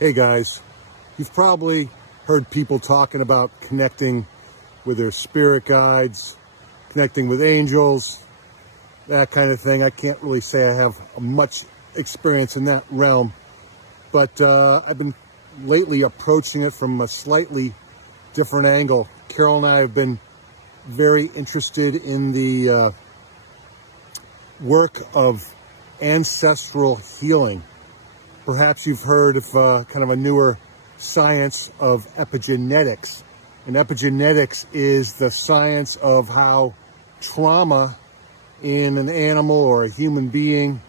Hey guys, you've probably heard people talking about connecting with their spirit guides, connecting with angels, that kind of thing. I can't really say I have much experience in that realm, but I've been lately approaching it from a slightly different angle. Carol and I have been very interested in the work of ancestral healing. Perhaps you've heard of kind of a newer science of epigenetics. And epigenetics is the science of how trauma in an animal or a human being,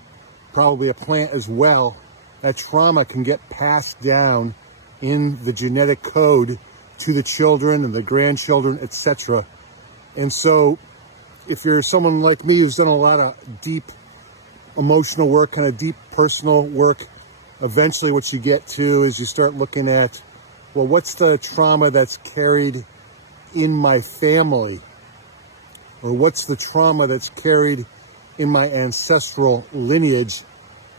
probably a plant as well, that trauma can get passed down in the genetic code to the children and the grandchildren, etc. And so if you're someone like me who's done a lot of deep emotional work, kind of deep personal work, eventually what you get to is you start looking at, well, what's the trauma that's carried in my family? Or what's the trauma that's carried in my ancestral lineage?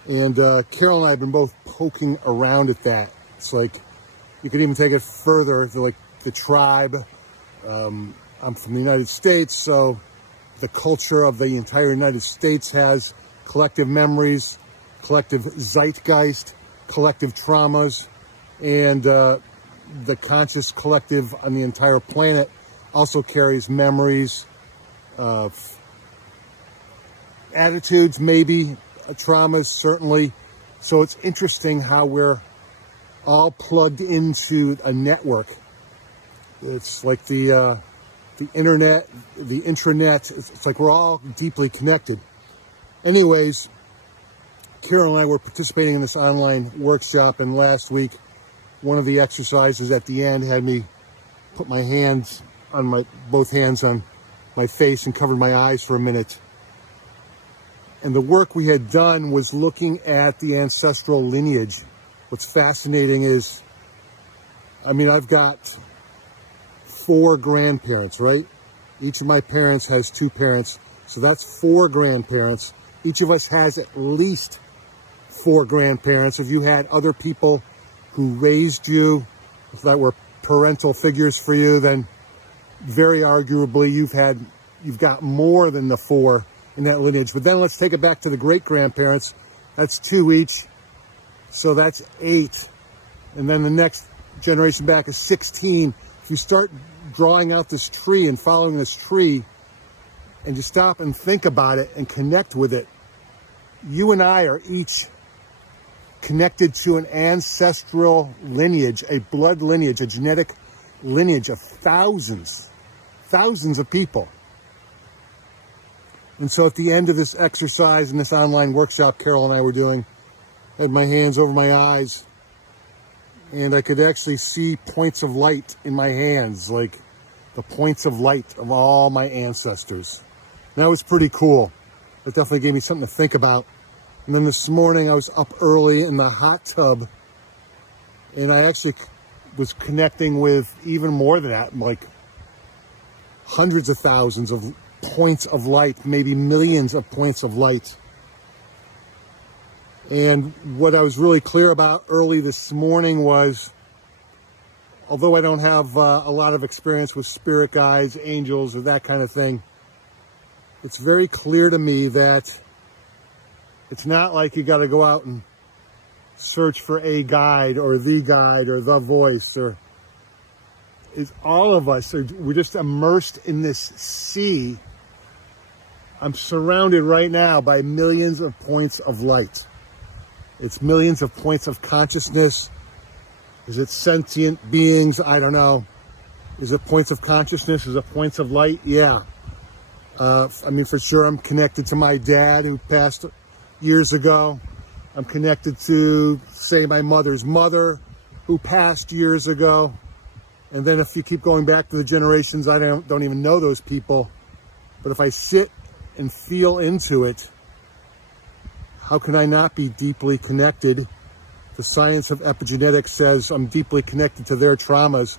And Carol and I have been both poking around at that. It's like, you could even take it further to like the tribe. I'm from the United States, so the culture of the entire United States has collective memories, collective zeitgeist, collective traumas, and the conscious collective on the entire planet also carries memories, attitudes, maybe traumas, certainly. So it's interesting how we're all plugged into a network. It's like the internet, the intranet. It's like we're all deeply connected. Anyways, Carol and I were participating in this online workshop, and last week, one of the exercises at the end had me put my hands on both hands on my face and covered my eyes for a minute. And the work we had done was looking at the ancestral lineage. What's fascinating is, I've got 4 grandparents, right? Each of my parents has 2 parents, so that's 4 grandparents. Each of us has at least 4 grandparents. If you had other people who raised you, if that were parental figures for you, then very arguably you've got more than the 4 in that lineage. But then let's take it back to the great-grandparents. That's 2 each, so that's 8. And then the next generation back is 16. If you start drawing out this tree and following this tree, and you stop and think about it and connect with it, you and I are each connected to an ancestral lineage, a blood lineage, a genetic lineage of thousands of people. And so at the end of this exercise in this online workshop Carol and I were doing, I had my hands over my eyes, and I could actually see points of light in my hands, like the points of light of all my ancestors. And that was pretty cool. It definitely gave me something to think about. And then this morning I was up early in the hot tub, and I actually was connecting with even more than that, like hundreds of thousands of points of light, maybe millions of points of light. And what I was really clear about early this morning was, although I don't have a lot of experience with spirit guides, angels, or that kind of thing, it's very clear to me that it's not like you got to go out and search for a guide or the voice, or it's all of us. We're just immersed in this sea. I'm surrounded right now by millions of points of light. It's millions of points of consciousness. Is it sentient beings? I don't know. Is it points of consciousness? Is it points of light? Yeah. For sure I'm connected to my dad who passed years ago. I'm connected to, say, my mother's mother who passed years ago. And then if you keep going back to the generations, I don't even know those people. But if I sit and feel into it, how can I not be deeply connected? The science of epigenetics says I'm deeply connected to their traumas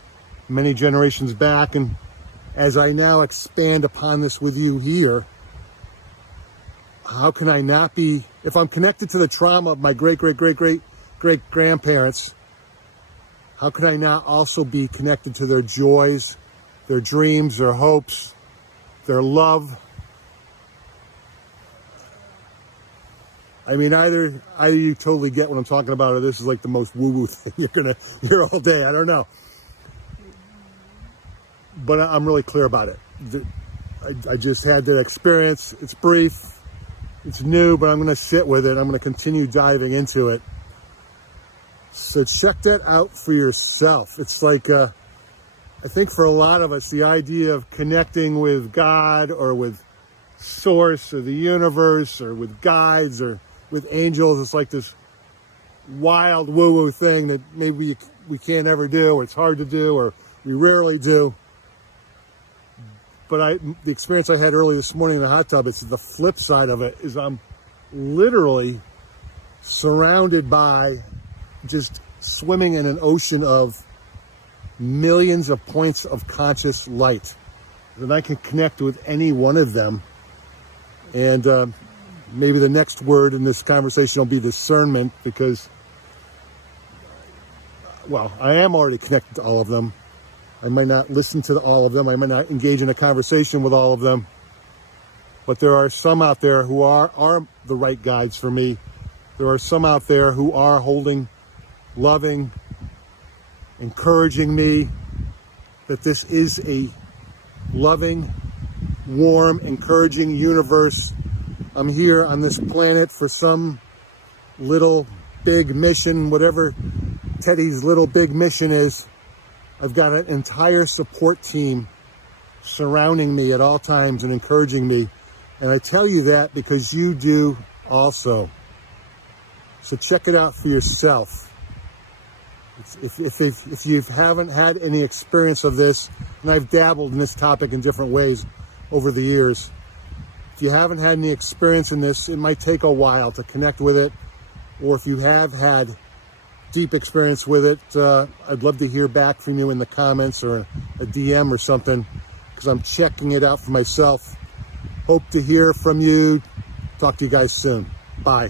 many generations back. And as I now expand upon this with you here, how can I not be, if I'm connected to the trauma of my great-great-great-great-great-grandparents, how could I not also be connected to their joys, their dreams, their hopes, their love? I mean, either you totally get what I'm talking about, or this is like the most woo-woo thing you're gonna hear all day. I don't know, but I'm really clear about it. I just had that experience. It's brief, it's new, but I'm gonna sit with it. I'm gonna continue diving into it. So check that out for yourself. It's like, I think for a lot of us, the idea of connecting with God or with Source or the universe or with guides or with angels, it's like this wild woo-woo thing that maybe we can't ever do, or it's hard to do, or we rarely do. But the experience I had early this morning in the hot tub, it's the flip side of it, is I'm literally surrounded by, just swimming in an ocean of millions of points of conscious light. And I can connect with any one of them. And maybe the next word in this conversation will be discernment, because, well, I am already connected to all of them. I might not listen to all of them. I might not engage in a conversation with all of them. But there are some out there who are the right guides for me. There are some out there who are holding, loving, encouraging me, that this is a loving, warm, encouraging universe. I'm here on this planet for some little big mission, whatever Teddy's little big mission is. I've got an entire support team surrounding me at all times and encouraging me. And I tell you that because you do also. So check it out for yourself. If you haven't had any experience of this, and I've dabbled in this topic in different ways over the years, if you haven't had any experience in this, it might take a while to connect with it. Or if you have had deep experience with it, I'd love to hear back from you in the comments or a DM or something, because I'm checking it out for myself. Hope to hear from you. Talk to you guys soon. Bye.